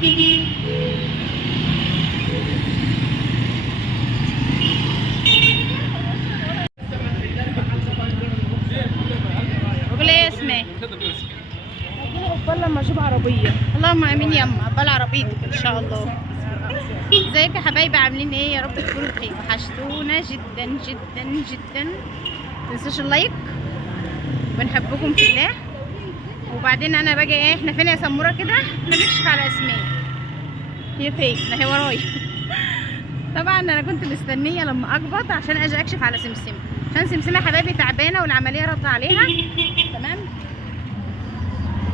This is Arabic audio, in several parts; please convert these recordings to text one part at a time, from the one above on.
قولي ايه يا اسماء؟ هجيلي عقبال لما اشوف عربيه. اللهم امين يما، عقبال عربيتك ان شاء الله. ازيكم يا حبايبي، عاملين ايه؟ يا رب تكونوا بخير. وحشتونا جدا جدا جدا. متنسوش اللايك، بنحبكم في الله. وبعدين انا باجي ايه، احنا فين يا سموره كده؟ احنا بنكشف على اسماء. هي فين؟ هي ورايا. طبعا انا كنت مستنيه لما اقبض عشان اجي اكشف على سمسمه، عشان سمسمه يا حبايبي تعبانه والعمليه رد عليها. تمام،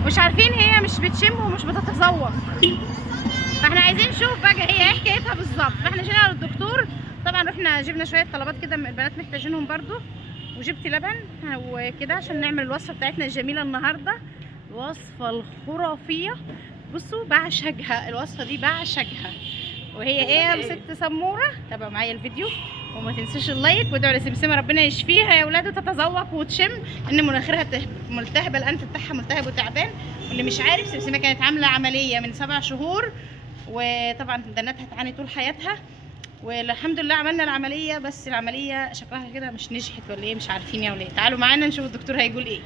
مش عارفين، هي مش بتشم ومش بتتذوق، فاحنا عايزين نشوف بقى هي ايه حكايتها بالظبط. فاحنا جينا للدكتور. طبعا رحنا جبنا شويه طلبات كده من البنات محتاجينهم برضو، وجبت لبن وكده عشان نعمل الوصفه بتاعتنا الجميله النهارده، الوصفه الخرافيه. بصوا بعشقها الوصفه دي، بعشقها. وهي ايه يا ست سموره؟ تابعوا معايا الفيديو وما تنسوش اللايك، وادعوا لسمسمه ربنا يشفيها يا اولاد وتتذوق وتشم، ان مناخيرها ملتهبه، الانف بتاعها ملتهب وتعبان. واللي مش عارف، سمسمه كانت عامله عمليه من 7 شهور، وطبعا دنتها تعاني طول حياتها، والحمد لله عملنا العمليه. بس العمليه شكلها كده مش نجحت ولا ايه، مش عارفين يا ولاد. تعالوا معانا نشوف الدكتور هيقول ايه.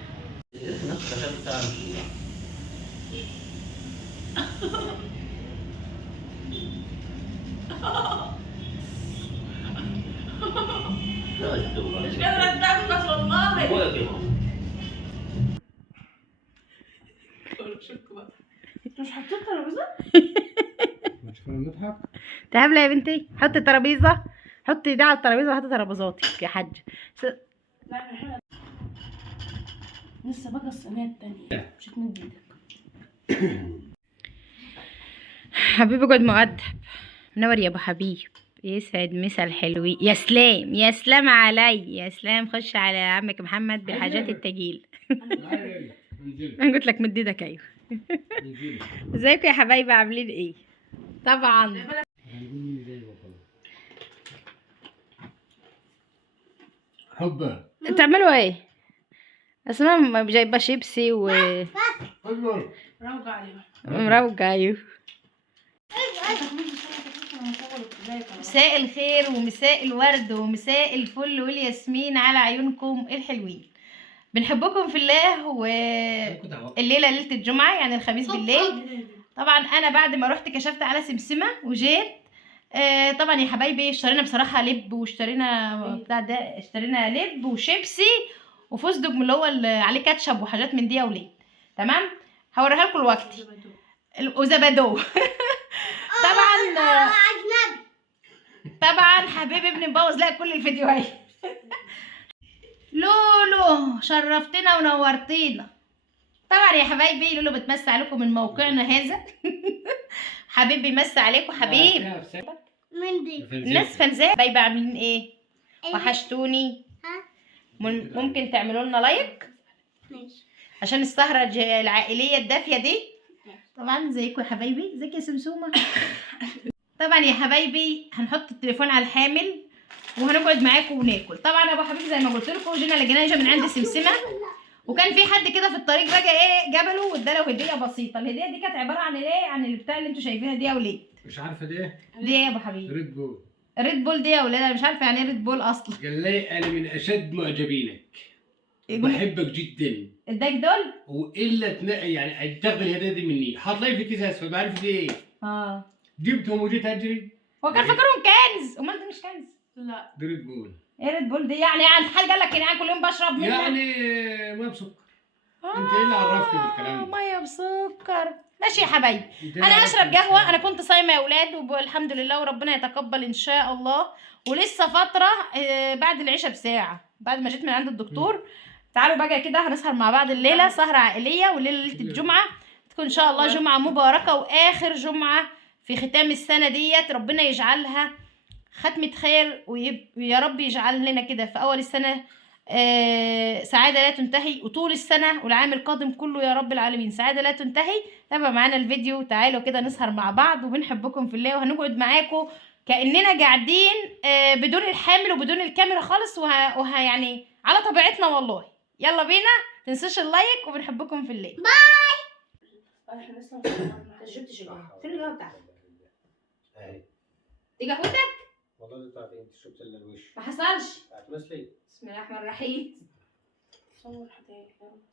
مش قادره اتنفس والله. مش حطيت ترابيزه؟ مش كنا بنضحك؟ تهبله يا بنتي، حطي الترابيزه، حطي ايدي على الترابيزه وحطي ترابيزاتك يا حاج. لا احنا لسه بقى الصينيه التانيه، مش هتمد ايدك. حبيبي اقعد مؤدب، منور يا ابو حبيب. يسعد مسا الحلوين. يا سلام يا سلام علي، يا سلام. خش على عمك محمد بالحاجات التقيله. انا قلت لك مد ايدك. ايوه. ازيكم يا حبايبي، عاملين ايه؟ طبعا حبه بتعملوا ايه؟ اسماء جايبه شيبسي و روجع عليها. مروجه. ايوه. مساء الخير ومساء الورد ومساء الفل والياسمين على عيونكم الحلوين. بنحبكم في الله. والليله ليله الجمعه، يعني الخميس بالليل. طبعا انا بعد ما رحت كشفت على سمسمه وجيت، طبعا يا حبايبي اشترينا بصراحه لب، واشترينا بتاع ده، اشترينا لب وشيبسي وفستق من اللي هو عليه كاتشب وحاجات من دي يا ولاد. تمام، هوريها لكم دلوقتي. وزبادو. طبعا حبيبي بنبوظ لها كل الفيديوهات. لولو شرفتنا ونورتينا. طبعا يا حبايبي لولو بتمسي عليكم من موقعنا هذا. حبيبي يمسي عليكم حبيب. الناس فنزات حبايبي، عاملين ايه؟ وحشتوني. ممكن تعملوا لنا لايك عشان السهره العائليه الدافيه دي. طبعا زيكم يا حبايبي. ازيك يا سمسومه؟ طبعا يا حبايبي هنحط التليفون على الحامل وهنقعد معاكم وناكل. طبعا يا ابو حبيبي زي ما قلت لكم، جينا لقيناه من عند سمسمه، وكان في حد كده في الطريق بقى ايه جبله واداله هديه بسيطه. الهديه دي كانت عباره عن ايه؟ عن البتاع اللي انتوا شايفينها دي يا ولاد. مش عارفه دي ايه؟ دي ايه يا ابو حبيبي؟ ريد بول. ريد بول دي يا ولاد، انا مش عارفه يعني ايه ريد بول اصلا. قال لي انا من اشد معجبينك، بحبك جدا. اداك دول؟ والا يعني تاخذ الهديه دي مني، حاط لي في كيس اسود، ما عرفت ايه. جبتهم وجيت اجري. هو كان فاكرهم كنز، امال دي مش كنز. لا دي ريد بول. ايه ريد بول دي؟ يعني حد قال لك ان انا كل يوم بشرب منها؟ يعني ما بسكر. انت ايه اللي عرفك بالكلام ده؟ ميه بسكر. ماشي يا حبايبي، انا هشرب قهوه. انا كنت صايمه يا اولاد والحمد لله، وربنا يتقبل ان شاء الله. ولسه فتره بعد العشاء بساعه، بعد ما جيت من عند الدكتور. تعالوا بقى كده هنسهر مع بعض الليله سهره عائليه، والليله ليله الجمعه تكون ان شاء الله جمعه مباركه، واخر جمعه في ختام السنه ديت. ربنا يجعلها ختمه خير، ويا رب يجعل لنا كده في اول السنه سعاده لا تنتهي، وطول السنه والعام القادم كله يا رب العالمين سعاده لا تنتهي. تابعوا معانا الفيديو، تعالوا كده نسهر مع بعض، وبنحبكم في الله، وهنقعد معاكم كاننا قاعدين بدون الحامل وبدون الكاميرا خالص، يعني على طبيعتنا والله. يلا بينا، متنسوش اللايك، وبنحبكم في الله. باي. احنا لسه ما شربناش. انت شربتش القهوه؟ فين القهوه بتاعتك؟ اهي دي قهوتك؟ والله دي بتاعتي انت شربت الا الوش ما حصلش. بتاعت مسلي. بسم الله الرحمن الرحيم. صور حكاية.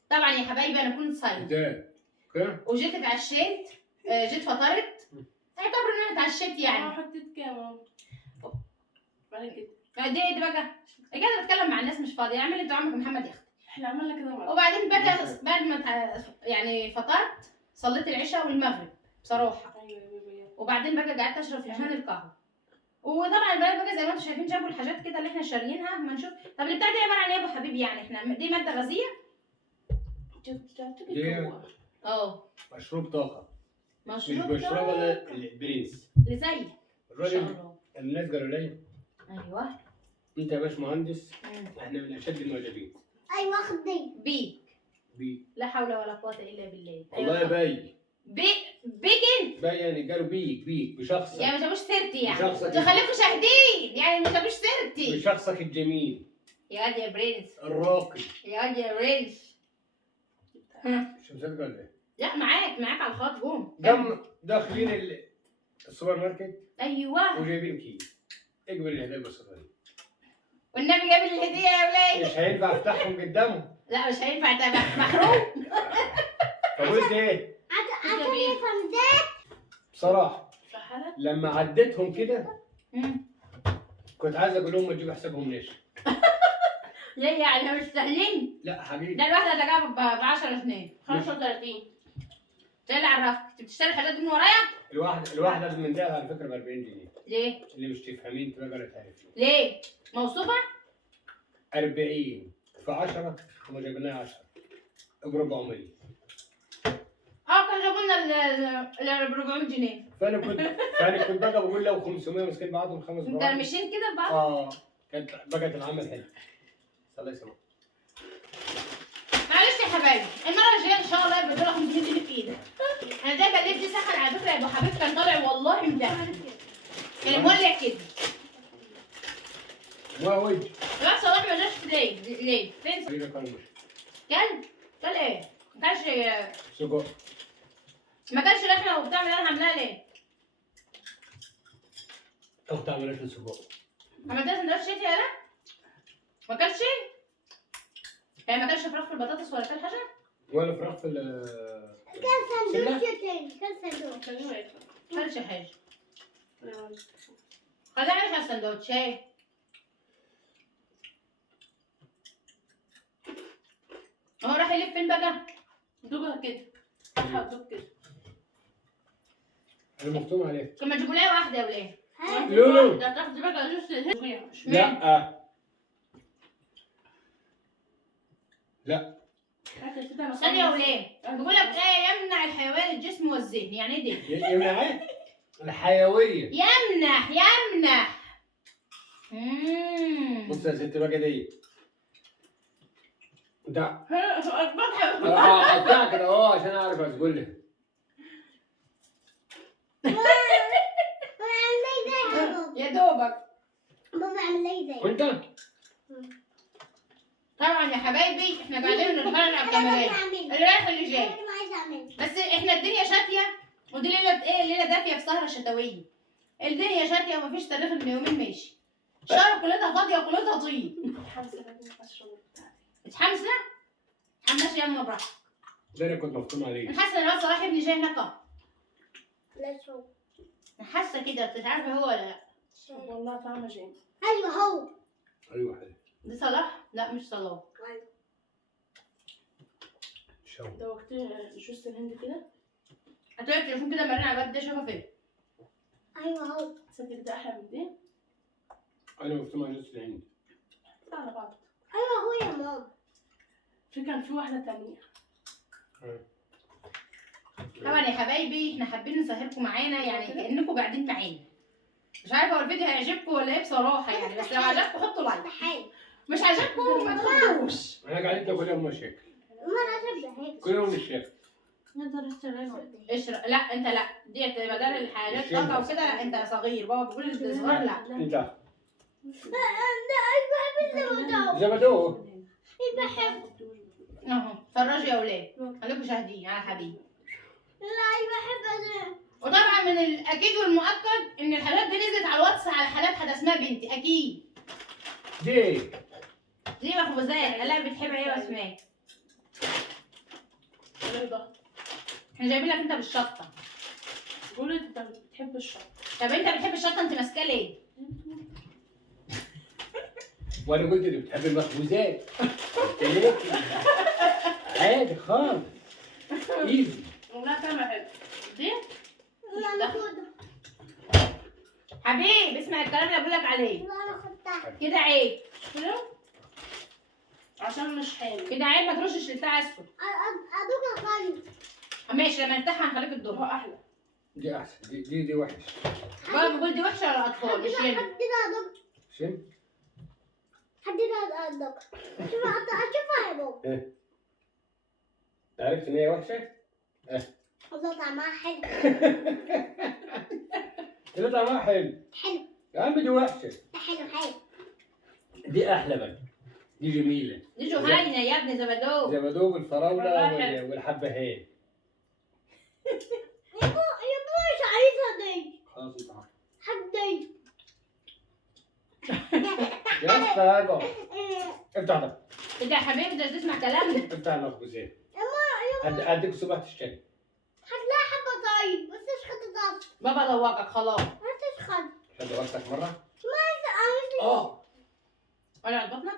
طبعا يا حبايبي انا كنت صايمه ده كده وجيت اتعشيت، جيت فطرت، اعتبر ان انا اتعشيت يعني. حطيت كام؟ بعد كده قد ايه دي بقى؟ انا قاعده بتكلم مع الناس مش فاضيه، اعمل انت عمك محمد يا اختي. احنا عملنا كده مرة. وبعدين بقى بعد ما يعني فطرت صليت العشاء والمغرب بصراحه. ايوه يا بيبي. وبعدين بقى قعدت اشرب فنجان القهوه. وطبعا البنات بقى زي ما انتم شايفين جابوا الحاجات كده اللي احنا شاريينها، ما نشوف. طب اللي بتاع دي عباره عن ايه يا ابو حبيبي؟ يعني احنا دي ماده غازيه؟ اه مشروب طاقه مش مشروب بشرب انا البرنس. اللي زي ان شاء الراجل الله. الناس قالوا لي ايوه انت يا باشمهندس احنا من اشد المعجبين ايوه خدي بيك. بيك. لا حول ولا قوه الا بالله. والله باي بيك انت باي يعني قالوا بيك بشخصك يعني ما جابوش سيرتي يعني. بشخصك انتوا خليكم شاهدين يعني ما جابوش سيرتي. بشخصك الجميل يا واد يا برنس، الراقي. يا واد يا برنس. مش مصدق ولا ايه؟ لا معاك على الخط قوم. داخلين السوبر ماركت ايوه وجايبين كيس اقبل الهدايا البسيطه دي. والنبي جاب الهديه يا ولاد. مش هينفع افتحهم قدامهم. لا مش هينفع تبقى محروم. فقلت ايه؟ عشان يفهم ده. بصراحه فحلت. لما عديتهم كده كنت عايز اقول لهم تجيبوا حسابهم ليش؟ ليه يعني مش سهلين؟ لا حبيبي ده الواحده هتجيبها ب 10 جنيه 35. ده اللي عرفك انت بتشتري الحاجات دي من ورايا؟ الواحده من ده على فكره ب 40 جنيه. ليه؟ اللي مش تفهمين تبقى ولا تعرفين. ليه؟ موصوفه؟ 40 في 10 هم جايبين لنا 10 ب 400. كانوا جابوا لنا ال 400 جنيه. فانا كنت بقى بقول لو 500 مسكين بعضهم 5 بعض. مدرمشين كده في بعض. كانت بقت العمل حلو. الله يسلمك. معلش يا حبايبي المره الجايه ان شاء الله يبقى دول 500 جنيه في ايدك. انا ده كان نفسي سخن على فكره يا ابو حبيب، كان طالع والله مدهن كان مولع كده. ما وجه. بس صلاح ما جاش ليه؟ فين؟ خلينا كلمه. كل ايه؟ ما كانش سجق. ما كانش لحمه وبتاع اللي انا عاملاها ليه؟ اختي عملت لي سجق. عملتها سندوتشات يا لا؟ ما كانش؟ يعني ما كانش فراخ في البطاطس ولا كان حاجه؟ ولا فراخ في كان سندوتش تاني كان سندوتش. ما كانش حاجه. خلينا نعيش على السندوتشات. هو راح يلف فين بقى؟ دوقها كده. دوق كده. انا مفتون عليك. كنا تجيبوا لي واحده يا ولاد. لولو. ده تاخدي بقى جوز الهند. لا ثانية يا ولاد، بيقول لك ايه؟ يمنع الحيوان الجسم والذهن، يعني ايه ده؟ يمنع ايه؟ الحيوية. يمنح. بص يا ست بقى دي. ده اقطعها كده عشان اعرف اقول لها. يا دوبك. بابا عامل لي زي وانت؟ طبعا يا حبايبي احنا قاعدين نتفرج على الكاميرات اللي رايح اللي جاي. انا عايزه اعمل بس احنا الدنيا شاتيه ودي ليله ايه؟ ليله دافيه في سهره شتويه. الدنيا شاتيه ومفيش تاريخ ان يومين ماشي. الشارع كلها فاضيه وكلها طين. متحمسه؟ متحمسه يا اما براحتك. ده انا كنت مفتون عليك. انا حاسه ان الواد صلاح ابني جاي هناك اهو. لا شو انا حاسه كده، انت عارفه هو ولا لا؟ والله طعمه جامد. ايوه هو ايوه حلو. ده صلاح؟ لا مش صلاح. شو دوقت جوز الهند كده. هتلاقي التليفون كده مرن على الواد ده، شوفه فين. ايوه هو صدق ده احلى من دي. انا مفتون على جوز الهند. على بعض. ايوه هو يا ماما. كان في واحدة تانية. طبعا يا حبايبي احنا حابين نسهركم معانا، يعني كانكم قاعدين معانا. مش عارفه هو الفيديو هيعجبكم ولا ايه بصراحه يعني، بس لو عجبكم حطوا لايك، مش عجبكم ما تحطوش. انا قاعد كل يوم مشاكل. ما انا اشرب هيك كل يوم مشاكل. اشرب. لا انت لا، ديت بدل الحاجات طاقه وكده. لا انت صغير، بابا بيقول انت صغير. لا انت انا زبدوه. بحب اهو اتفرجوا يا اولاد، خليكم شاهدين على حبيبي. لا بحب انا. وطبعا من الاكيد والمؤكد ان الحالات دي نزلت على الواتس على حالات حدا اسمها بنتي اكيد. دي دي مخبوزات لا بتحب ايه يا اسماء؟ رضا احنا جايبين لك انت بالشطه. قول انت بتحب الشطه. طب انت بتحب الشطه انت ماسكاه ليه؟ وانا قلت انك بتحب المخبوزات. قلت لك عادي خالص. ايزي. والله طعمها حلو. دي لا انا خدها. حبيبي اسمع الكلام اللي بقول لك عليه. لا انا خدتها. كده عيب. كده عشان مش حلو. كده عيب ما ترشش بتاع اسكت. ادوك الخالي. ماشي لما نفتحها هنخليك هو الدور. احلى. دي احسن. دي وحش. بابا بقول دي وحشه ولا اطفال مش حد ينفع. ده ادوك. شم. حد ده ادوك. شوفها يا بابا. عرفت ان هي وحشه؟ والله طعمها حلو. اللي طعمها حلو. حلو. يا عم دي وحشه. حلو. دي احلى بقى. دي جميله. دي جهينه يا ابني زبدو. زبادو بالفراوله والله حلو. والحبهان. يا بابا مش عايزها دي. خلاص انت عارف. حد دي. يا اسطى افتح ده. انت يا حبيبي ده تسمع كلامنا. افتح المخبوزات. يما اديك صباح تشتري. هتلاقي حبة طيب بس مش خد ضغط. بابا ذوقك خلاص. بس مش خد. خد وقتك مره. اه ولا على بطنك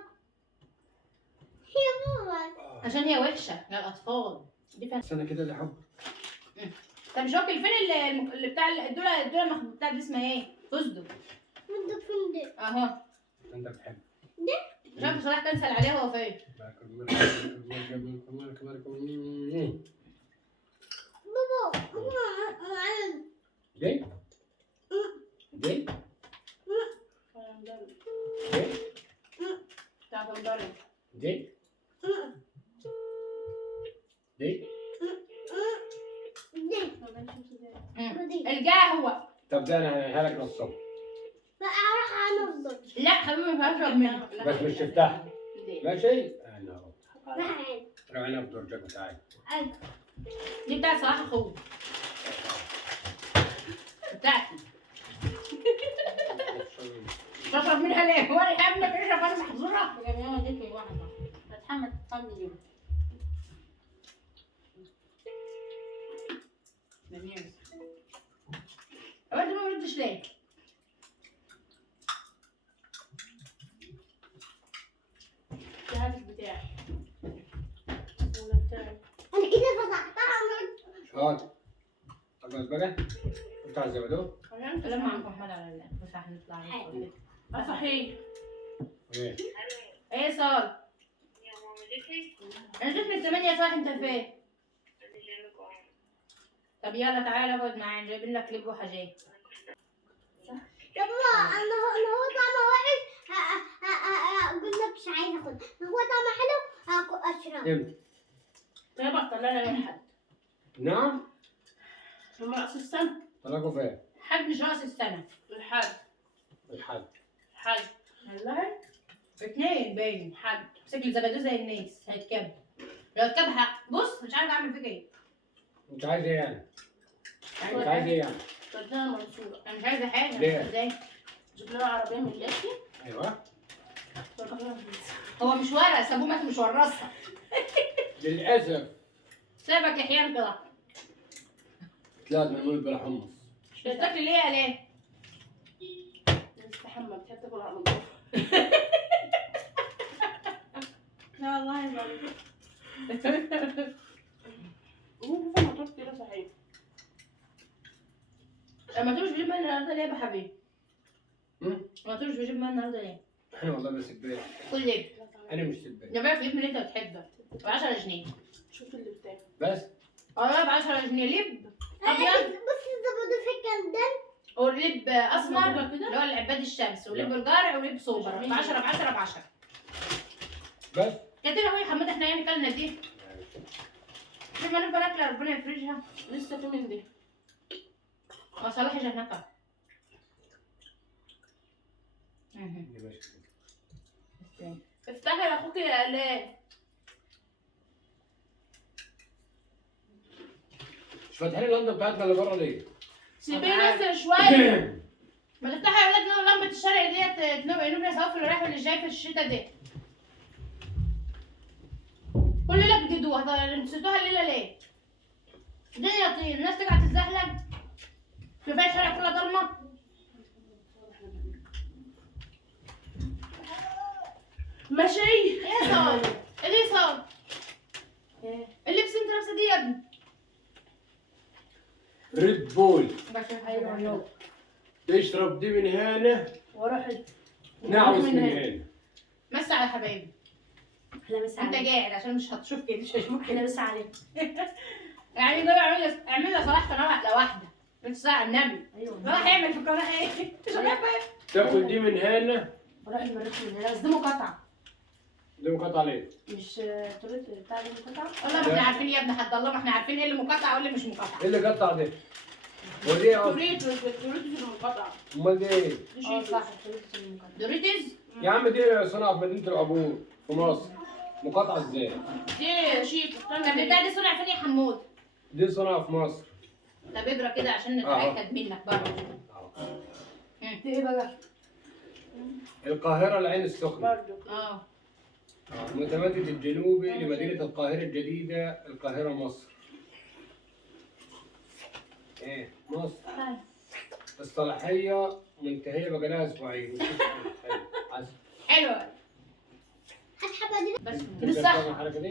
يا بابا. عشان هي وحشه للاطفال. دي فن. استنى كده لحب. طب مش واكل فين اللي بتاع الدوله بتاع دي اسمها ايه؟ فستق. فندق. اهو. انت بتحب. شايف صلاح كنسل عليه وهو فين؟ بابا انا عايز. ليه؟ ليه؟ ليه؟ بتاع جمبري. ليه؟ ليه؟ القهوه. طب ده انا هعملها لك نصهم. لا اروح انضف. لا حبيبي ما فيهاش منها. بس مش تفتح. دي. ماشي؟ انا اهو. لا عايز. روح انا في درجك تعالى. دي بتاعت صلاح اخوه. بتاعتي. تشرب منها ليه؟ هو انا ابنك اشرب انا محظوره؟ يا جماعه دي واحده. اتحمل تفهمني جميل. هو انت ما ردش ليه؟ الهاتف بتاعي. ولا بتاعي. انا كده فتحتها. شاطر. خلاص بقى. افتح الزبادو. كلام معكم محمد على الله بس هنطلع حلو. صحيح. ايه؟ ايه صار؟ انا جيت من 8 صاحي انت فين؟ طب يلا تعالى اقعد معايا جايبين لك لب وحاجات. يا بابا انا هو طعمه وحش. اقول لك مش عايزه اخد. هو طعمه حلو اشرب. امتى؟ يا بطل لا يوم حد. نعم؟ يوم رأس السنة. طلعوا فين؟ حد مش راس السنه. الحد. الحد. حد. والله. اثنين باين حد مسك لي زبادو زي الناس هيتكب. لو اتكبها بص مش عارفه اعمل فيك ايه. انت عايز ايه يعني؟ انت عايز ايه يعني؟ صدقني منصورة. انا مش عايزه حاجه. ليه؟ ازاي؟ جيب لنا عربية من الأكل. ايوه. هو مش ورق سابوه مات مش ورثها. للاسف سابك يا حيان كده. لازم نقول بلا حمص. بتاكلي ليه يا ليه؟ نستحمى بتحب تاكل على نضيف. لا والله يا بابا. مين في موتور كده صحيح؟ ما تقولش بجيب مني النهارده ليه يا حبيبي؟ هم؟ ما تقولش بجيب مني النهارده ليه؟ انا والله بس سبيت. كل لب. انا مش سبيت. جايب لك لب من اللي انت بتحبه ب 10 جنيه. شوف اللي بتاكل. بس والله ب 10 جنيه لب ابيض بص الزبادو في الكندل. ولب اسمر موجودة كده؟ اللي هو العباد الشمس ولب الجارع ولب سوبر ب 10 ب 10 ب 10. بس كاتبه اهو يا حماد احنا يعني كلنا دي. لما نبقى ناكلها ربنا يفرجها. لسه في من دي. ما صلاح اجى هناك. دي ماشي. افتحي لاخوك يا آلاء. فاتحين اللمبه بتاعتنا اللي بره ليه؟ سيبيه بس شويه. ما تفتحوا يا ولاد لمبة الشارع ديت نوبيا سواء في اللي رايح واللي جاي في الشتا ده. كل ليلة بتجدوها، نسيتوها الليلة ليه؟ الدنيا طين، الناس تقعد تتزحلق. كفاية الشارع كلها ضلمة. ماشي. ايه يا صار؟ ايه دي صار؟ اللبس انت لابسه دي يا ابني؟ ريد بول ايوه تشرب دي من هنا واروح نعوس من هنا. مسا على حبايبي. احنا بس انت عليك. قاعد عشان مش هتشوف كده، مش هشوفك احنا بس عليك. يعني ده اعمل لي صلاح قناه واحده واحده. انت ساعه النبي. ايوه راح يعمل في القناه ايه؟ مش عارفه. تاكل دي من هنا. بروح المريخ من هنا بس دي مقاطعه. دي مقاطعه ليه؟ مش طريقة بتاع دي مقاطعه. والله ما احنا عارفين يا ابن حد الله، ما احنا عارفين ايه اللي مقاطعه وايه اللي مش مقاطعه. ايه اللي قطع ده؟ ودي ايه اصلا؟ دوريتوس مش مقاطعه. امال دي ايه؟ اه صح طريقة المقاطعه. دوريتوس يا عم دي صنع في مدينه العبور في مصر. مقاطعه ازاي؟ دي شيك. طب بتاع دي صنع فين يا حمود؟ دي صنع في مصر. طب اقرا كده عشان نتاكد منك برضه. دي ايه بقى؟ القاهره العين السخنه. برضه. اه متمدد الجنوبي لمدينه القاهره الجديده القاهره مصر. ايه مصر. الصلاحيه منتهيه بقى لها اسبوعين. حلوه. هتحب دي؟ بس انت كده صح. بتعمل الحركه دي؟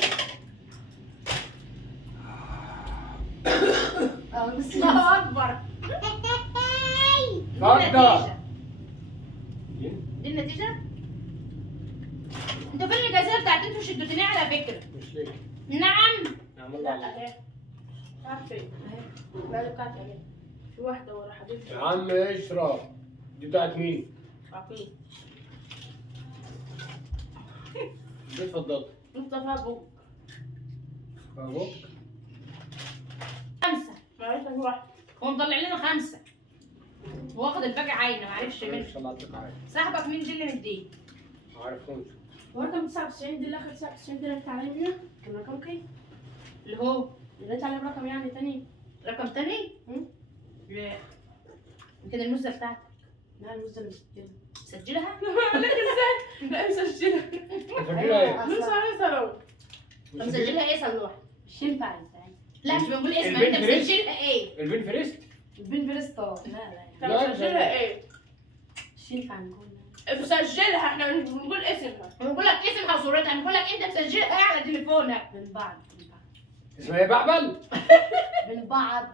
اه بس الله اكبر. اتفضل. دي النتيجه. انتوا فين الجزيره بتاعت انتوا شدتوني على فكره؟ مش ليه؟ نعم. نعم الله عليك. اهي. عارفه اهي. لا بتاعتي اهي. في واحده ورا حبيبتي. يا عم اشرب. دي بتاعت مين؟ عقيل. دي اتفضل. مصطفى ابوك. ابوك. 5. معلش في واحده. هو مطلع لنا 5. واخد الباقي عاينه معرفش ان منه. شاء الله يعطيك عافيه. صاحبك مين دي اللي مديه؟ ما عرفهمش. هو رقم 99 دي اللي اخر 99 دي اللي انت عليه منها كان رقم كام؟ اللي هو اللي انت عليه رقم يعني تاني. رقم تاني؟ لا. يمكن المزه بتاعتك. لا الموزة اللي مسجلها. سجلها؟ لا مسجلها. مسجلها ايه؟ لسه عليه سلام. طب مسجلها ايه صلوح؟ مش ينفع انت يعني. لا مش بنقول اسمها، انت البنت مسجلها ايه؟ البين فريست؟ البين بريستو. لا لا لا، يعني. لا. مسجلها ايه؟ مش ينفع نقول مسجلها احنا بنقول اسمها. بنقول لك اسمها وصورتها، بنقول لك انت مسجلها ايه على تليفونك؟ من بعض من بعض. اسمها ايه بعبل؟ من بعض.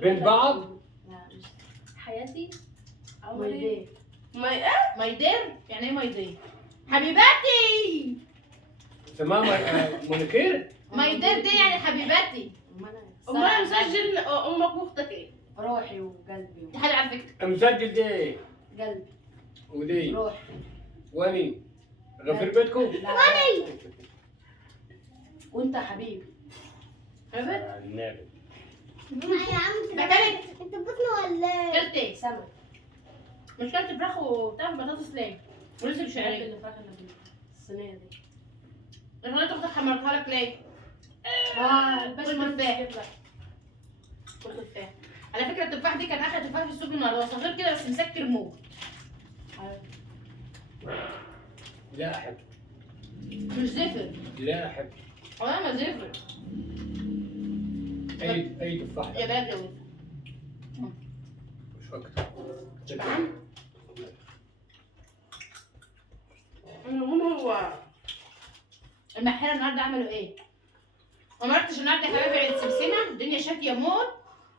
بين بعض؟ لا مش حياتي عمري. ما ايه؟ مايدير؟ يعني ايه مايدير؟ حبيباتي! اسمها منكير؟ مايدير دي يعني حبيباتي. امال مسجل امك واختك ايه؟ روحي وقلبي دي حاجه على فكره. مسجل دي قلبي ودي روحي. واني غفير بيتكم؟ واني وانت حبيبي. حبيبات؟ النبي. يا عم اكلت؟ انت بطنه ولا ايه؟ اكلت ايه؟ سمك. مش كلت فراخ وبتاع بطاطس ليه؟ ورز بحب بشعريه. الفراخ اللي في الصينية دي. الغلط اختك حمرتها لك ليه؟ الباشا قلت ما التفاح. بتجيب لك. كل تفاح. على فكره التفاح دي كان اخر تفاح في السوق النهارده، هو صغير كده بس مسكر موت. لا احب. مش زفر. لا احب. والله ما زفر. اي تفاح. يا بلد جوز. مش وقت. شبعان؟ المهم هو المحيره النهارده عملوا ايه؟ وما رحتش النهارده يا حبايبي عيد سمسمه، الدنيا شاتيه موت،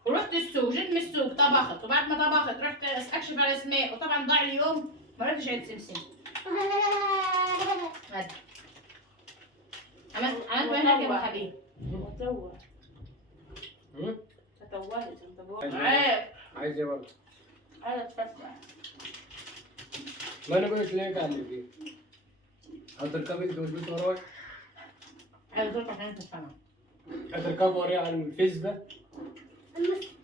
ورحت السوق، جيت من السوق طبخت، وبعد ما طبخت رحت اكشف على اسماء، وطبعا ضاع اليوم ما رحتش عيد سمسمه. غدا. عملت ايه هناك يا ابو حبيب؟ متوه. هم؟ تتوهت انت بقى. عيب. عايز ايه برضه؟ انا اتفتح. ما انا قلت لك على اللي فيه. هتركبي انت والبيت وراك؟ عايز اقول لك عشان تفهمها. هتركب ورايا على الفيسبا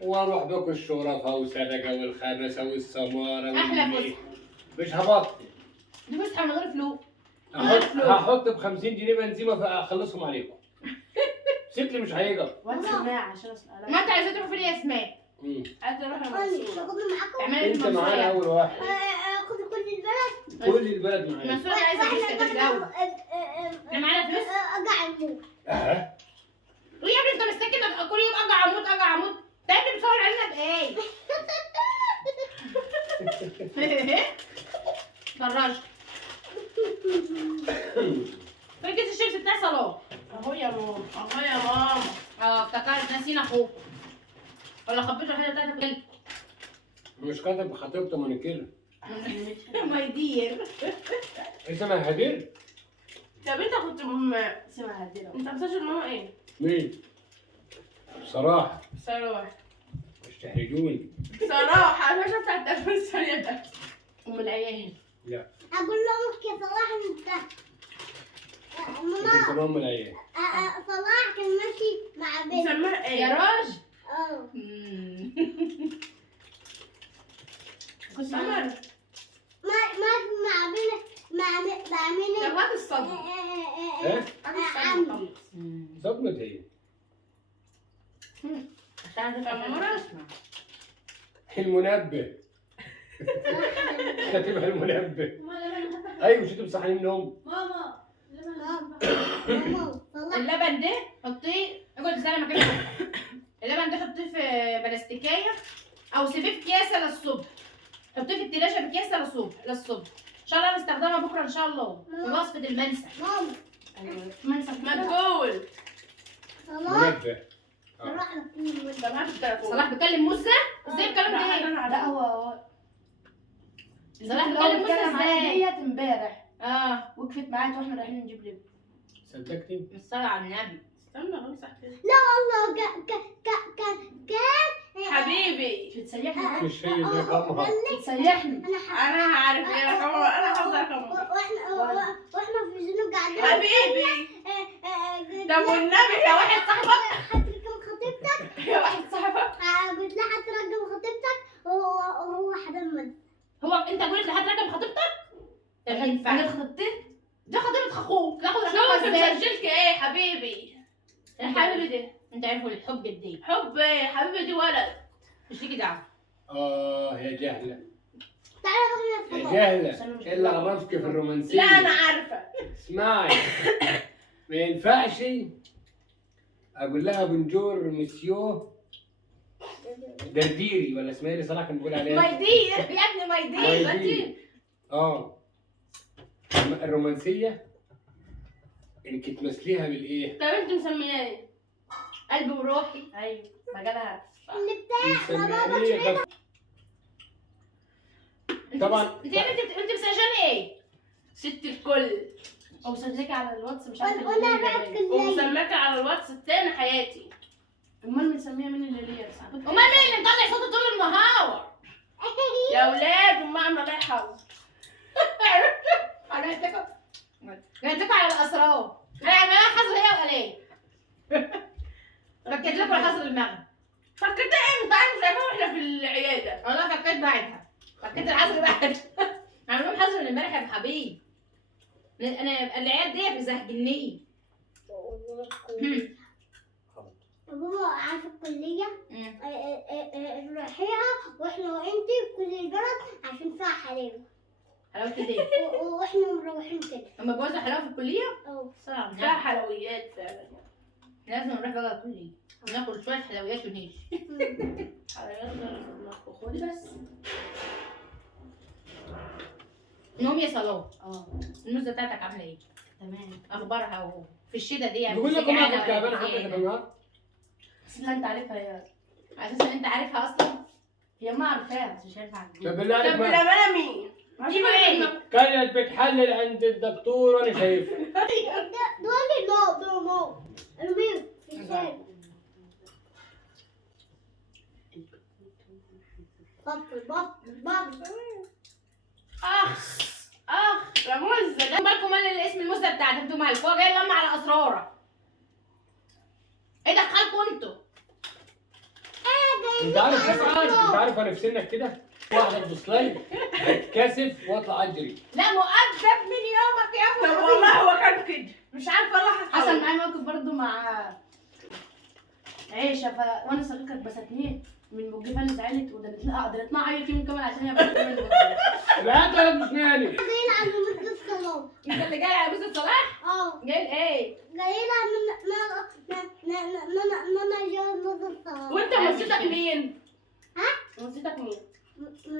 واروح باكل الشرفه وسرقه والخبثه والسماره احلى والمية. فسحه. مش هبطل. دي فسحه من غير فلوس. هحط ب 50 جنيه بنزيمه فاخلصهم عليكم. ستي مش هيقف. وانت سماعة عشان اسال. ما انت عايزه تروح فين يا اسماء؟ عايزه اروح قولي المنصورة. تاخدني معاكم؟ اعملي انت في معانا المنصورة. اول واحد. خدوا كل البلد. كل البلد معانا. المنصورة دي عايزه فلوس كتير قوي. احنا معانا فلوس؟ اقع الموت. ويا ابني انت مستني كده كل يوم اجع عمود اجع عمود. ده ابني بتصور علينا بايه؟ فرج. فين كيس الشيبس بتاع صلاح؟ اهو يا ماما، اهو يا ماما. اه افتكرت نسينا اخوك. ولا خبيته الحاجه بتاعتك كلت. مش كاتب خطيبته مونيكيلا. ما يدير. اسمها هدير؟ طب انت كنت اسمها هديرة. انت مسجل ماما ايه؟ مين؟ بصراحة صراحة. مش تحرجوني. صراحة انا شفت على التليفون الثانية ده. ام العيال. لا. اقول لامك يا صلاح انت انت ماما ام العيال. صلاح كان ماشي مع بنت. مسماها ايه؟ يا راجل. اه كنت سامعة. ما مع بنت مع بنت. طب هات الصدمة. ايه؟ هات الصدمة خالص. صدمة هي. عشان أمورة؟ المنبه. كاتبها المنبه. ايوه مش انتوا مصحيين النوم. ماما صلاح اللبن ده حطيه اقعد زي ما كده. اللبن ده حطيه في بلاستيكيه او سيبيه في كيسه للصبح. حطيه في التلاجة في كيسه للصبح. ان شاء الله نستخدمها بكره ان شاء الله في وصفه المنسف. ماما منسف مدبول. صلاح منبه. صلاح نقول طب هات التليفون. صلاح بيكلم موزه؟ ازاي الكلام ده ايه؟ لا هو صلاح بيكلم موزه ازاي؟ ديت امبارح اه وقفت معايا واحنا رايحين نجيب لب. صدقتي؟ الصلاة على النبي. استنى بمسح كده. لا والله كان حبيبي بتسيحني. مش هي دي رقمها. بتسيحني. انا انا عارف ايه رقمها، انا حافظه رقمها. واحنا في الجنوب قاعدين حبيبي طب والنبي يا واحد صاحبك. هترقم خطيبتك. يا واحد صاحبك. قلت لها هترقم خطيبتك وهو حرمت. هو انت قلت لحد رقم خطيبتك؟ ده ما ينفعش. انا خطبتك. ده خطيبة اخوك تاخد شوف رقمها ازاي؟ مسجلك ايه حبيبي. الحبيبي ده انت عارفه الحب قد ايه؟ حب ايه حبيبي دي ولد. مش ليكي دعوه. يا جهلة. تعالى يا بقى جهلة. ايه اللي عرفك في الرومانسية؟ لا انا عارفه. اسمعي. ما ينفعش اقول لها بونجور مسيو درديري ولا اسمها ايه اللي صلاح كان بيقول عليها؟ مايدير يا ابني مايدير. مايدير. الرومانسية انك تمثليها بالايه؟ طب انت مسمياه ايه؟ قلبي وروحي. ايوه مجالها. اللي بتاع مسميها طبعا. انت مسجله ايه؟ ست الكل. ومسجلك على الواتس مش عارفه وانا قاعد في الليل. ومسماك على الواتس التاني حياتي. امال مسميها مين اللي ليا بس؟ امال مين اللي مطلع صوته طول النهار؟ يا ولاد امها عامله لها حظ. انا جايتكم على الاسرار. انا عامله حظر هي وقليل. فكيت لكم الحظر المغرب. فكرت امتى انت شايفاها واحنا في العياده؟ والله فكيت بعدها. فكيت الحظر بعدها. عامل لهم حظر من امبارح يا حبيبي. انا العيال دي بيزهجني. بابا عارفه الكليه نروحيها واحنا وانتي في كل البلد عشان فيها حلاوه. حلاوه دي. واحنا مروحين كده. لما جوزها حلاوه في الكليه؟ اه صعب. فيها حلويات فعلا. لازم نروح بقى الكليه. ناكل شويه حلويات ونيجي. حلويات خدي بس. المهم يا صلاح. الموزه بتاعتك عامله ايه؟ تمام. اخبارها في الشتاء دي يعني بقول لكم ما كنت تعبانة بتيجي حبة في النهار. بس لا انت عارفها يا على اساس ان انت عارفها اصلا. هي ما عارفاها بس مش عارفه عنها. طب بالله عليك طب ما بالامانه مين؟ جيبوا ايه؟ كانت بتحلل عند الدكتور وانا شايفها. دول نو المير في الشارع. بطل اخ يا مزه خدوا بالكم مال الاسم المزه بتاعت انتوا مالكم هو جاي يلمع على اسرارك. ايه دخلكم انتوا؟ انت عارف انا في سنك كده واحده تبص لي اتكسف واطلع اجري. لا مؤدب من يومك يا طب ابو. والله هو كان كده. مش عارفه والله حصل معايا موقف برضو مع عيشه وانا صغيره بساتنين من موقف انا زعلت قدرت اعيط يوم كمان عشان هي بس لا تلبس ناني. جايين على مدة الصلاة. انت اللي جاي على بوسه صلاح؟ جاي ايه؟ جايين ماما جاي مدة الصلاة. وانت مسيتك مين؟ ها؟ مسيتك مين؟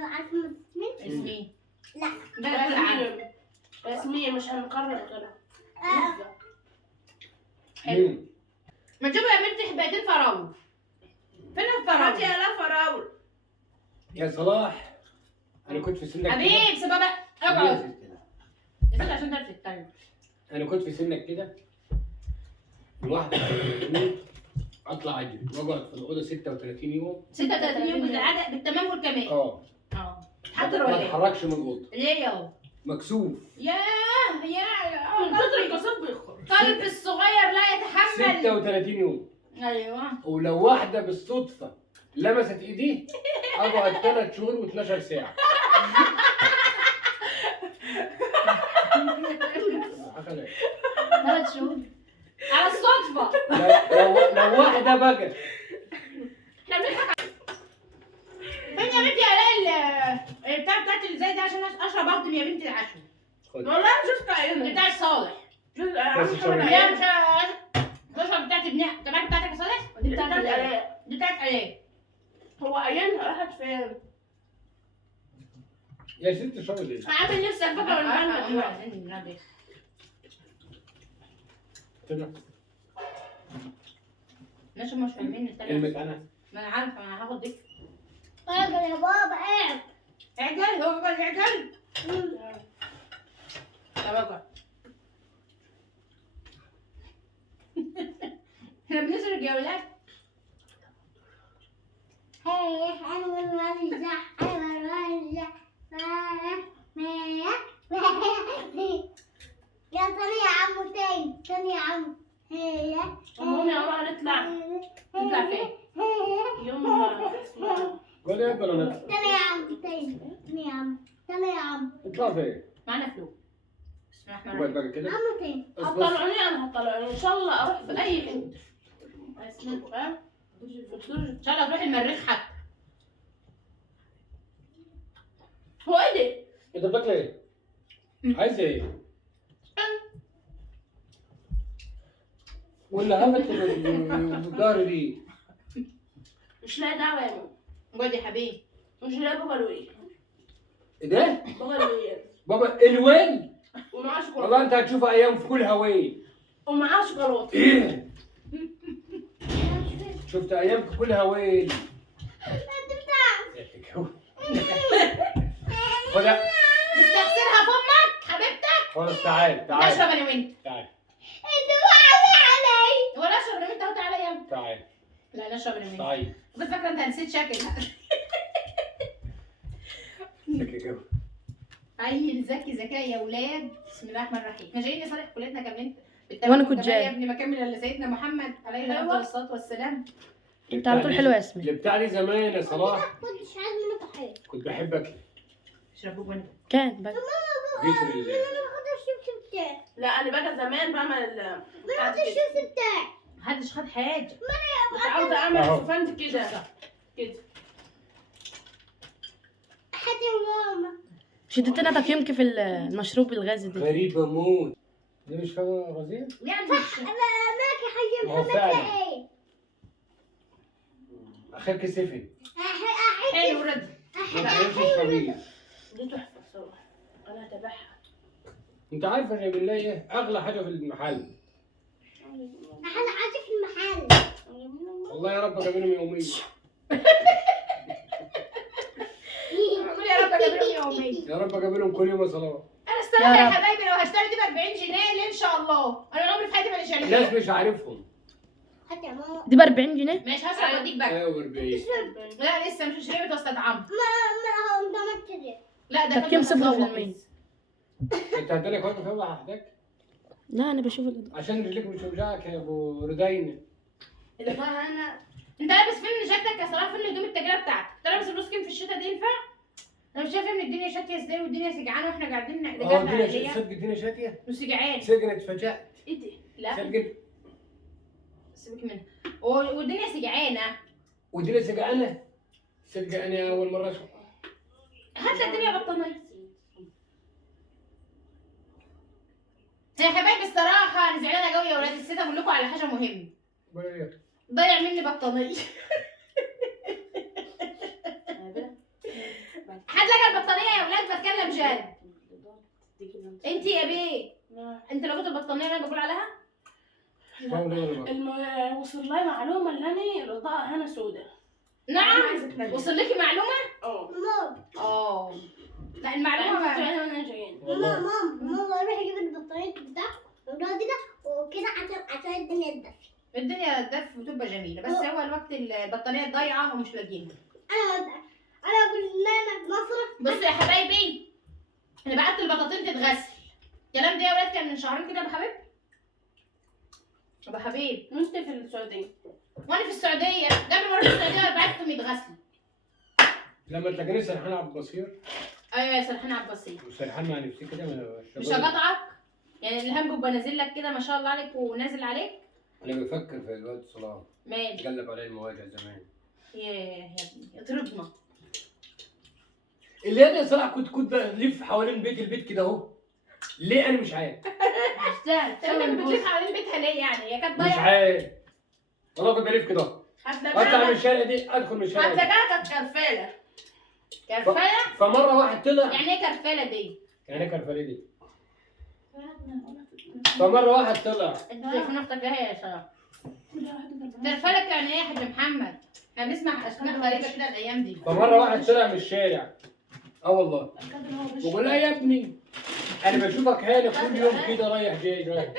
عارف مين؟ ياسمين. لا. ده ياسمين. ياسمين مش هنقرر غيرها. مين؟ ما تجيبوا يا بنتي حبايتين فراوله. فين الفراوله؟ هاتي يا فراوله. يا صلاح انا كنت في سنك كده. حبيب سبابة اقعد. اسكت عشان تعرف تتكلم. انا كنت في سنك كده. الواحدة اطلع اجري واقعد في الاوضه 36 يوم. 36 يوم بالعاده بالتمام والكمال. حتى ما ولا اتحركش من الاوضه. ليه يا مكسوف. يا من كتر الكسوف بيخرج. الطالب الصغير لا يتحمل. 36 يوم. ايوه. ولو واحده بالصدفه لمست ايديه اقعد 3 شهور و12 ساعه. حصل 3 شهور على الصدفه. لو واحده بقى. احنا بنضحك. فين يا بنتي الاقي البتاع بتاعتي اللي زي دي عشان اشرب اهضم يا بنتي العشاء. والله انا شفت عيوني بتاع صالح. بس لا مش تشرب بتاعت ابنها. تبعك بتاعتك يا صالح؟ دي بتاعت الاء. دي بتاعت الاء. هو ايامها راحت فين؟ يا ست شرب ايه؟ عامل نفسك بقى ولا دلوقتي؟ ماشي مش فاهمين التانية. كلمة انا. ما انا عارفه انا هاخد دي. اعجل يا بابا اعجل. اعجل هو بقى اعجل. طب اقعد. احنا بنسرق يا ولاد. يا تاني يا عمو تاني يا عمو. المهم يا ماما نطلع فين؟ يوم قول يا ابني انا. تاني يا عمو تاني يا عمو. اطلع فين؟ معانا فلوس. بسم الله الرحمن قول الرحيم. بقى كده. عمو تاني. هتطلعوني انا هتطلعوني ان شاء الله اروح في اي حته. اسمعوا فاهم؟ ان شاء الله تروح المريخ حتى. هو ايه ده؟ انت بتاكل ايه؟ عايز ايه؟ ولا هبت الدار دي؟ مش لاقي دعوه يا ماما. اقعد يا حبيبي. مش لاقي بابا لوي. ايه ده؟ بابا لوي. بابا الوين؟ ومعاه شوكولاته. والله انت هتشوف ايام في كل هواي. ومعاه شوكولاته. ايه؟ شفت ايام في كل هواي. خدها. نستغسلها في امك حبيبتك. خلاص تعال اشرب تعال انا وانت. تعال ولا اشرب انا وانت اهو تعالى يلا. تعال. لا نشرب انا وانت. طيب. بس فاكره انت نسيت شكلها. عيل ذكي ذكاء يا ولاد. بسم الله الرحمن الرحيم. احنا جايين نصالح كليتنا كاملين. وانا كنت جاي يا ابني ما كمل الا سيدنا محمد عليه افضل الصلاه والسلام. انت على طول حلو يا ياسمين. اللي بتاع دي زمان يا صلاح كنتش عايز منك حاجه. كنت بحبك. اشربوا وانت. كان بقى بيشرب ازاي؟ انا باخد الشيبس بتاعي. لا انا بقى زمان بعمل باخد الشيبس بتاعي. محدش خد حاجه. متعوده اعمل أهو. سفنت كده كده. حتى ماما. شدتنا تقييمك في المشروب الغازي ده. غريبة موت. دي مش فاهمة غزير؟ يعني ماكي حاجه ما هو محمد فعلا. ايه؟ اخرك سفن. حلو رد. ما تعرفش الخبيث. دي تحفه الصراحه. انا هتابعها. انت عارفة يا بالله ايه اغلى حاجة في المحل؟ انا عايزه في المحل. والله يا رب اجيب لهم يومين. قول يا رب اجيب لهم يومين. يا رب اجيب لهم كل يوم صلاة. انا الصراحه يا حبايبي لو هشتري دي ب 40 جنيه ليه ان شاء الله. انا عمري في حياتي ما شاريها. ناس مش عارفهم. حتى يا ماما. دي ب 40 جنيه. ماشي هسرق واديك بقى. ايوه 40. لا لسه مش هشتري بتستطعم. ما هو ده كده. لا ده طب كام 0%؟ انت هدالك وقت فيها وحدك لا انا بشوف الإضاءة. عشان رجليك مش وجعك يا ابو ردين. الاضاءه انا انت لابس فين جاكتك يا صلاح؟ فين هدوم التجاره بتاعتك؟ انت لابس النص كم في الشتاء دي ينفع؟ انا مش شايفه ان الدنيا شاتيه ازاي والدنيا سجعانه واحنا قاعدين رجالنا الدنيا عاديه صدق الدنيا شاتيه. وسجعان. سجنت فجأت. ايه ده؟ لا سجن. سيبك منها. والدنيا سجعانه. ودي لسه جعانه. صدق انا اول مره اشوف. هات لي الدنيا بطانيه. يا حبايبي الصراحه انا زعلانه قوي يا ولاد. نسيت اقول لكم على حاجه مهمه. ضيع مني بطانيه. حد لقى البطانيه يا ولاد؟ بتكلم جد. انت يا بيه، انت لقيت البطانيه اللي انا بقول عليها؟ وصل لي معلومه ان انا الاضاءه هنا سوداء. نعم. وصل لكي معلومه؟ ماما لا المعلومه ما انا جايين. ماما روح جيب البطارية بتاعك والله كده وكده عشان الدنيا تدفي. الدنيا تدف وتبقى جميله، بس هو الوقت البطانيه ضايعه ومش لاقيينها. انا اقول ماما مصر. بصوا يا حبايبي، انا بعت البطاطين تتغسل. الكلام ده يا ولاد كان من شهرين كده يا ابو حبيب. ابو حبيب وانت في السعوديه؟ وانا في السعوديه قبل ما اروح السعوديه بعتهم يتغسلوا. لما تلاقيني سرحان عبد البصير. ايوه يا سرحان عباسي. وسرحان مع نفسي كده مش هقطعك يعني، الهم بيبقى نازل لك كده ما شاء الله عليك ونازل عليك. انا بفكر في الواد صلاح. مالي؟ قلب عليه المواجهه زمان. يا ابني اطردنا. اللي انا صراحه كنت بلف حوالين البيت كده اهو. ليه انا مش عارف. انت بتلف حوالين بيتها ليه يعني؟ هي كانت مش ضايعه. عارف والله كنت بلف كده. اطلع من الشارع دي ادخل من الشارع دي. هتلاقيها كانت كرفاله. كرفاله؟ فمره واحد طلع. يعني ايه كرفاله دي؟ يعني ايه كرفاله دي؟ فمره واحد طلع. انت شايفين اختك ايه يا شباب؟ كرفالك يعني ايه يا حاج محمد؟ احنا بنسمع اسماء غريبه كده الايام دي. فمره واحد طلع من الشارع. والله. بقول لها يا ابني انا بشوفك هاني كل يوم كده رايح جاي رايح.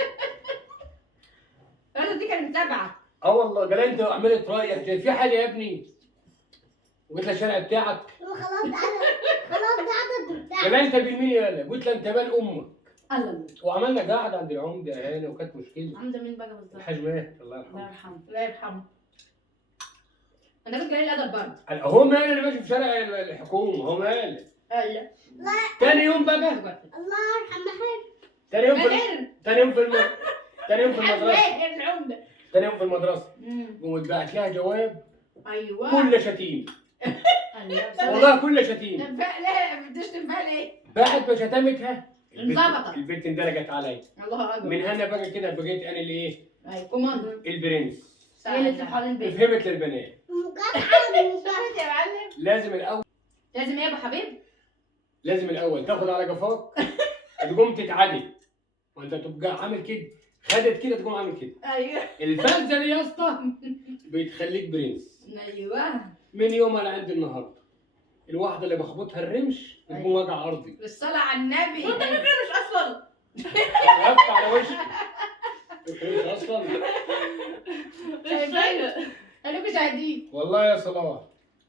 الراجل دي كانت متابعه. والله قال انت عملت رايح جاي في حاجه يا ابني. وقلت لها الشارع بتاعك. خلاص ده عدد بتاعك. قال انت بالمين يالا؟ قلت لها انت مال امك. الله. وعملنا قاعده عند العمده يا هاني وكانت مشكله. عمده مين بقى بالظبط؟ الحاج ماهر الله الله يرحمه. يرحمه. الله يرحمه. انا كنت قليل الادب برضه. هو مال انا ماشي في شارع الحكومه هو مال. ايوه. تاني يوم بقى. الله يرحم محمد. تاني يوم في ماهر. تاني يوم في تاني يوم في الحاج المدرسه. ماهر العمده. تاني يوم في المدرسه. قمت بعت لها جواب ايوه. كله شتيم. الله. والله كله شتيم. تنفع ليه؟ ما بديش تنفع ليه؟ بعد ما شتمتها انظبطت. البنت اندرجت عليا. الله اكبر. من هنا بقى كده بقيت انا اللي ايه؟ ايوه كوماندو. البرنس. هي اللي تلف حوالين البيت. فهمت للبنات. شفت يا معلم؟ لازم الاول لازم ايه يا ابو حبيب؟ تاخد على قفاك تقوم تتعدل وانت تبقى عامل كده خدت كده تقوم عامل كده. ايوه. الفلزه دي يا اسطى بتخليك برنس. ايوه. من يوم انا عندي النهارده الواحده اللي بخبطها الرمش بتقوم واجع ارضي. بالصلاه على النبي. انت فاكر مش اصلا؟ وقفت على وشي. مش اصلا. شايفين؟ خليكوا شاهدين. والله يا صلاح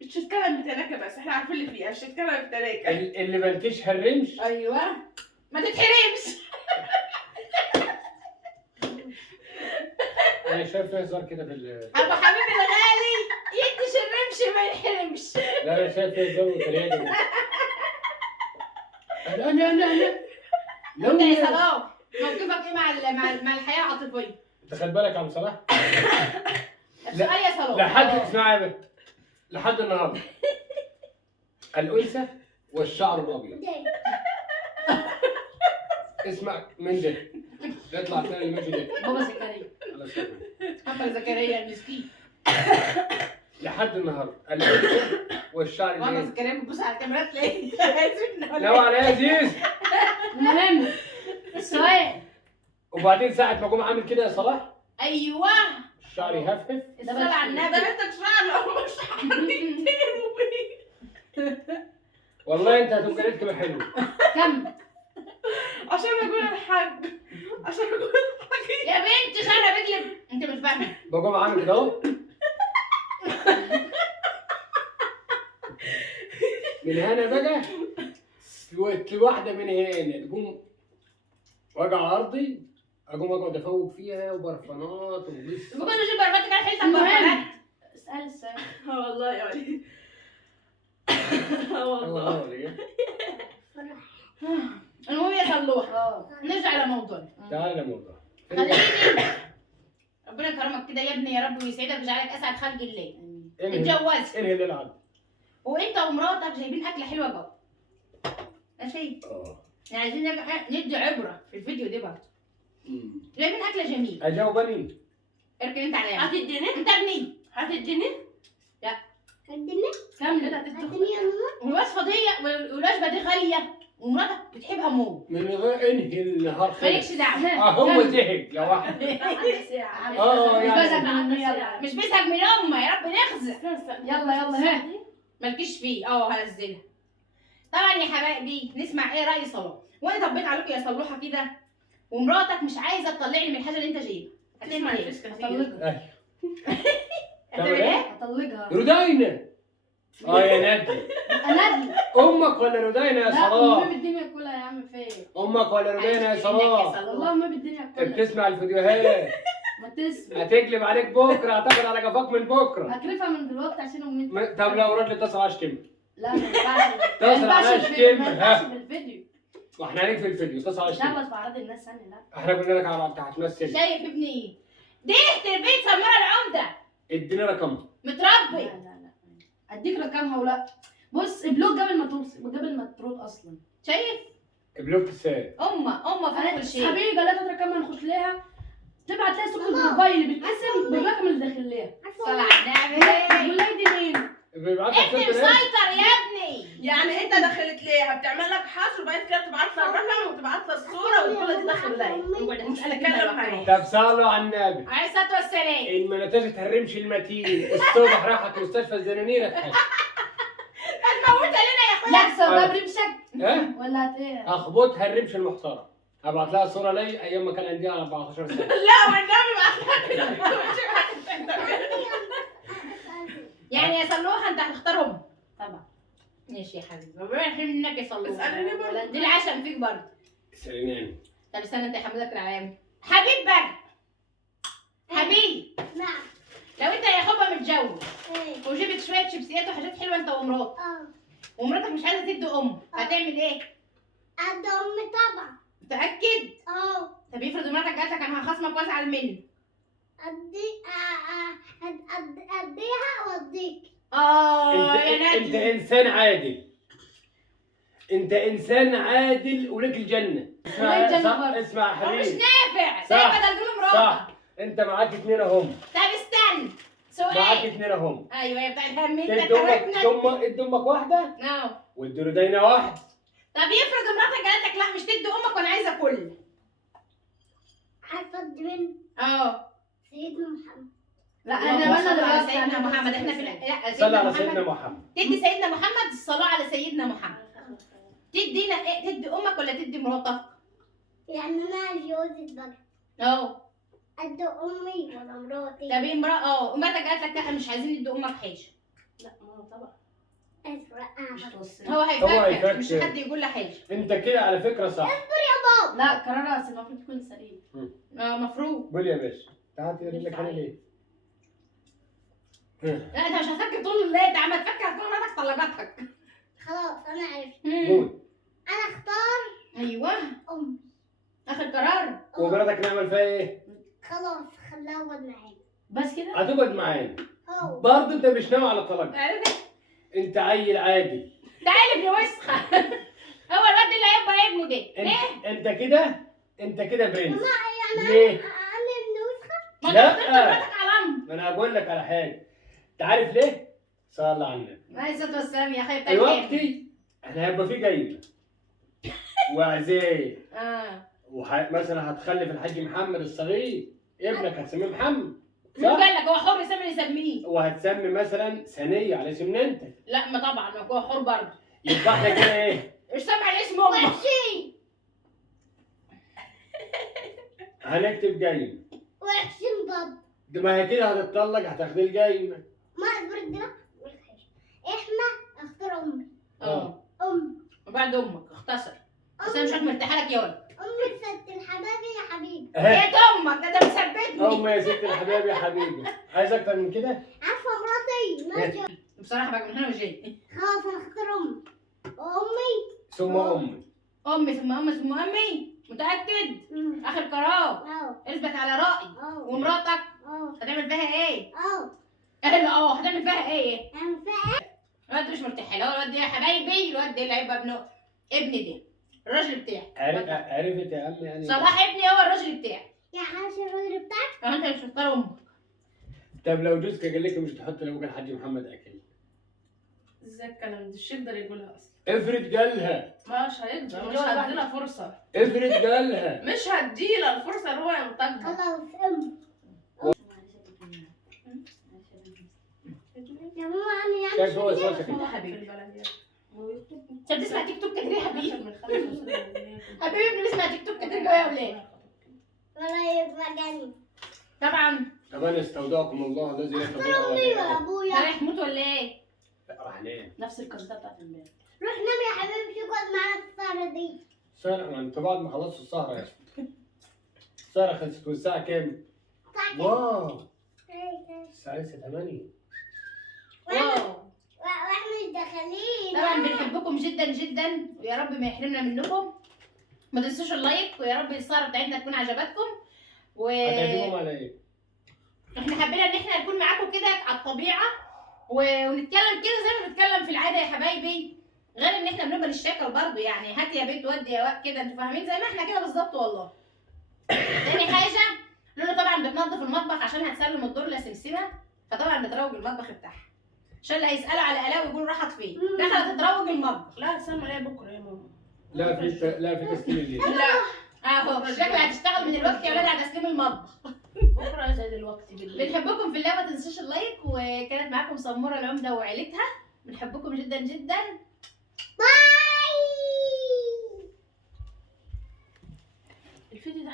مش تتكلم بتناكة بس احنا عارفين اللي فيها مش تتكلم بتناكة. اللي منتشها الرمش. ايوه. ما تتحرمش. انا شايف فيها هزار كده في ابو حبيبي الغالي يدش الرمش ما ينحرمش. لا انا شايف فيها هزار وتريقه. لا انت يا صلاح موقفك ايه مع الحياه العاطفيه؟ انت خد بالك يا عم صلاح. السؤال يا صلاح. لحد اسمعي يا بنت لحد النهارده الانثى والشعر الابيض. اسمع من ده يطلع ثاني المجد ده. بابا زكريا. الله يسلمك. بابا زكريا المسكين. لحد النهارده الانثى والشعر بابا الابيض. زكريا بتبص على الكاميرات ليه؟ لو على يا عزيز. المهم السؤال. وبعدين ساعة ما اقوم عامل كده يا صلاح ايوه. الشعر يهفهف. الصلاة على النبي. ده انت تشرح له مش عارفين والله انت هتبقى ليلتك كده حلو. كم؟ عشان يقول الحاج عشان يقول الحاج. يا بنت شعرها بيقلب. انت مش فاهمه. بقوم عامل كده اهو. من هنا بقى واحدة من هنا تقوم واقع ارضي اقوم اقعد افوق فيها وبرفانات وبس. بقول له شوف برفانات كده حته المهم. برفانات. اسال السؤال. والله يا وليد. والله. المهم يا صلوح نرجع لموضوعنا. تعالى للموضوع. خليني ربنا يكرمك كده يا ابني يا رب رب ويسعدك ويجعلك اسعد خلق الله. انهي اتجوزت انهي الليل عدى. وانت ومراتك جايبين اكله حلوه جوه. ماشي؟ يعني عايزين ندي عبره في الفيديو ده برضه. جايبين اكله جميله. اجاوبني. اركن انت عليا. هتديني؟ انت ابني. هتديني؟ هتديني؟ كم كده هتديني؟ هتديني يا ماما؟ والوصفه دي والوجبه دي غاليه ومراتك بتحبها موت. من غير انهي النهار خلص. مالكش دعوه. هو زهق يا واحد. يعني. مش بيزهق من امه يا رب نخزق. يلا ها. مالكيش فيه. هنزلها. طبعا يا حبايبي نسمع ايه راي صلاح. وانا طبيت عليكم يا صلوحه كده ومراتك مش عايزه تطلعني من الحاجه اللي انت جايبها. هتعمل ايه؟ هطلقها. هتعمل ايه؟ هطلقها. رودينا. يا نادي. انا امك ولا رودينا يا لا صلاح؟ ما بدي اكلها يا عم فين؟ امك ولا رودينا يا صلاح؟ والله ما بدي اكلها. بتسمع الفيديوهات. ما تسمع. هتقلب عليك بكره، هتاخد على قفاك من بكره. هكرفها من دلوقتي عشان امي. طب لو رد اتصل على شتمك. لا ما ينفعش. اتصل على شتمك. ما ينفعش بالفيديو. واحنا هنيجي في الفيديو اتصل على شتمك. شغل في اعراض الناس ثانيه لا. احنا قلنا لك على انت هتمثل. شايف ابني؟ دي تربيه سميره العمده. اديني رقمها. متربي. لا اديك رقمها ولا بص بلوك قبل ما توصل قبل ما ترد اصلا. شايف؟ بلوك السائل. امه فوق كل شيء. حبيبي قال لها رقمها نخش لها تبعت لها صوره الموبايل بالاسم بالرقم اللي داخل لها. صل على النبي. والله دي مين؟ بيبعت لك انت صوت مسيطر يا ابني. يعني انت دخلت ليها بتعمل لك حصر وبعد كده تبعت لها الرقم وتبعت لها الصوره وتقول لها دي دخل لي. اقعد هسألك اتكلم معايا. طب صلوا على النبي. عليه الصلاه والسلام. ان ما نتاج تهرمش المتين الصبح راحت مستشفى الزنانير اتحشت. هتموتها لنا يا اخويا. لا صور بمشك ها؟ ولا هت ايه؟ اخبطها الرمش المحترم. هبعت لها صوره لي ايام ما كان عندي 14 سنه. لا والنبي بعت لها يعني يا صلوحه انت هتختارهم. طبعا. ماشي يا حبيبي ربنا يحرم منك يا صلوحه. اسألني برضه. دي العشم فيك برضه. اساليني انا. طب استنى انت يا حمودك العلام. حبيب بقى. حبيب نعم. لو انت يا حبه متجوز ايه؟ وجبت شويه شيبسيات وحاجات حلوه انت ومراتك ومراتك مش عايزه تدي هتعمل ايه؟ قد امي طبعا. متاكد؟ اه. طب افرض مراتك قالت لك انا هخصمك وازعل مني. اديها واديك. يا انت نادي. انسان عادل. انت انسان عادل ولك الجنه. ولك الجنة صح؟ برضه. اسمع يا هو مش حبيبي. نافع زي صح. بدل دول مراتك. صح. انت معاك 2 اهم. طب استنى معاك سؤال. 2 اهم. ايوه يا بتاع الهم انت ادي كرهتنا. ادي امك واحده وادي رودينا واحد. طب افرض مراتك قالت لك لا مش تدي امك وانا عايزه كل. عارفه مين؟ سيدنا محمد. لا اللهم انا صل على دلوقتي سيدنا أنا محمد. احنا بس- في لا صلى على سيدنا محمد. تدي سيدنا محمد الصلاه على سيدنا محمد. تدينا ايه؟ تدي امك ولا تدي مراتك؟ يعني انا اتجوزت بقى. قد امي ولا مراتي؟ طب ايه مراتك قالت لك لا مش عايزين ندي امك حاجه. لا ما طبعا مش اسرع. توصل. هو هيفكر. هيفكر مش حد يقول له حاجه. انت كده على فكره صح. لا قرارات المفروض تكون سليم. مفروض. قول يا باشا. تعال تقول لك انا ليه؟ لا انت مش هتفكر طول الليل. انت عم تفكر هتكون مراتك طلقتك. خلاص انا عرفت. قول. انا اختار ايوه امي. اخر قرار. ومراتك نعمل فيها ايه؟ خلاص خليها اقعد معايا. بس كده هتقعد معانا. اه. برضه انت مش ناوي على الطلاق. عرفت؟ انت عيل عادي. تعالى ابن وسخه. هو الواد اللي هيبقى ابنه ده ليه؟ انت كده برنس. يعني ليه؟ انا ابن وسخه. ما لا. انت اخترت مراتك على امر. ما انا هقول لك على حاجه. انت عارف ليه؟ صلى على النبي. عليه الصلاه والسلام يا اخي بتاع دلوقتي احنا هيبقى في جايبه وعزايه مثلا هتخلف الحاج محمد الصغير ابنك هتسميه محمد مين صح؟ قال لك؟ هو حر يسمي اللي يسميه. وهتسمي مثلا ثانيه على اسم انت. لا ما طبعا ما هو حر برضه. يبقى احنا كده ايه؟ مش سامع على اسم امه. وحشين. هنكتب جايمه. وحشين برضه. دي ما هي كده هتتطلق هتاخدي الجايمه. ما اصبر الدرا. احنا اختار امي. امي. وبعد امك اختصر. بس انا مش مرتاحه لك يا ولد. امي ست الحبايب يا حبيبي. هي امك ده انت مثبتني. امي يا ست الحبايب يا حبيبي. عايز اكتر من كده؟ عارفه مراتي ماشي. بصراحه بقى من هنا وجاي. خلاص انا اختار امي. امي. ثم امي. امي ثم امي ثم امي. متاكد؟ اخر قرار. اثبت على رايي. ومراتك هتعمل فيها ايه؟ هتعمل فيها ايه؟ اعمل فيها ايه؟ الواد مش مرتاح له، الواد ده يا حبايبي، الواد ده اللي هيبقى ابني ده الراجل بتاعي. عرفت يا عم يعني. صلاح ابني هو الراجل بتاعي. يا حاج الراجل بتاعك. انت مش مختار امك. طب لو جوزك قال لك مش تحط لو كان الحاج محمد اكل، ازاي الكلام ده؟ مش يقدر يقولها اصلا. افرض قالها. مش هيقدر، مش هديلها فرصة. افرض قالها. مش هديله الفرصة ان هو ينطقها. خلاص يا ماما انا شايف هو اساسا هو حبيبي. انت بتسمع تيك توك كتير يا حبيبي؟ حبيبي ابني بيسمع تيك توك كتير جوه يا ولاد. ولا يبقى جني. طبعا. طب انا استودعكم الله الذي لا تضيع امي ودائعه. وابويا. رايح تموت ولا ايه؟ لا راح انام. نفس الكاسيتة بتاعت امبارح. روح نام يا حبيبي، تقعد معانا السهرة دي. سهرة، ما انت بعد ما خلصت السهرة يا اسطى. السهرة خلصت والساعة كام؟ واو الساعة لسه 8. واو. واحنا مش داخلين. طبعا بنحبكم جدا جدا، ويا رب ما يحرمنا منكم. ما تنسوش اللايك، ويا رب السهرة بتاعتنا تكون عجبتكم. هتعجبهم على ايه؟ احنا حبينا ان احنا نكون معاكم كده على الطبيعة ونتكلم كده زي ما بنتكلم في العادة يا حبايبي، غير ان احنا بنبقى نشتغل برضه يعني هات يا بيت ودي يا وقت كده، انتوا فاهمين زي ما احنا كده بالظبط والله. تاني حاجة لولو طبعا بتنظف المطبخ عشان هتسلم الدور لسمسمة، فطبعا بتروج المطبخ بتاعها عشان اللي هيسألوا على آلاء ويقولوا راحت فين، دخلت تروج المطبخ. لا تسمى عليها بكرة يا ماما. لا في تسليم الليل. لا اهو شكلها هتشتغل من دلوقتي يا ولاد على تسليم المطبخ. بكرة زي دلوقتي بالليل. بنحبكم في الله، ما تنسوش اللايك، وكانت معاكم سمورة العمدة وعيلتها، بنحبكم جدا جدا. باي. الفيديو ده